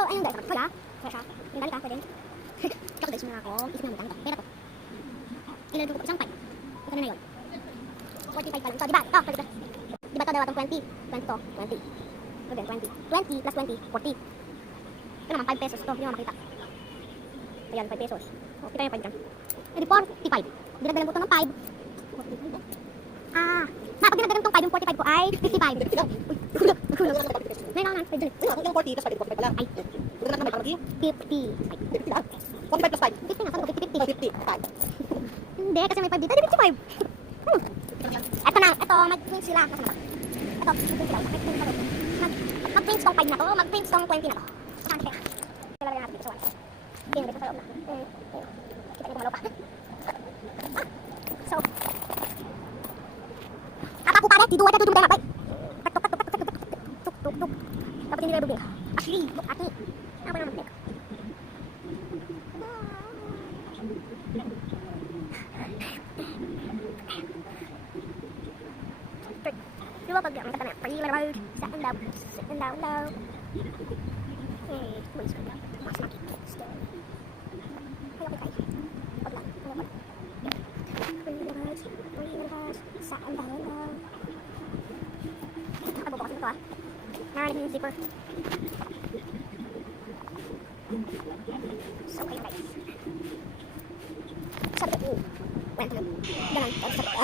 So, ayun guys, kaya, yung dali ka, pwede. Ito guys, muna ako, isip na mo dali. Pero to, ilalagay ko isang pipe. Ito na yun. 45 pa lang. So, diba? Ito, diba ito daw 20? 20 to, 20. Okay, 20. 20 plus 20, 40. Ito naman, 5 pesos. Ito, hindi mo makita. Ayan, 5 pesos. O, kita yung 5 dyan. Edi 45. Dinagdagan ko ito ng 5. Pag dinagdagan itong 5, yung 45 ko ay 55. May naman, pwede. Yung 40 plus 5, 45 pa lang. Ay, Bukan na naman 50. 50 lang. 45 plus 5. 50 nga, sabi ko 50. 50. 5. Hindi, kasi may 5 dito. Di 55. Ito na, ito, mag-print sila. Ito, mag-print sila. Mag-print tong 5 na to, mag-print tong 20 na to. Saan, kaya? Kailangan natin dito sa 1. Hindi, dito sa loob na. Kita niyo kumalo pa. So, ako pare, di dua dito tayo mabay. Tuk. Dapat hindi na bubing. Ashley, look at me. Ako na mag-make. Di ba pag ang kata na, pag-iwan na road, saan daw. Boys, mas laki. Story. Malaki tayo. Wag lang, saan daw. Ako bukas ito narinig yung zipper. So, ayun guys. Sabi ko, ganun. Sabi ko,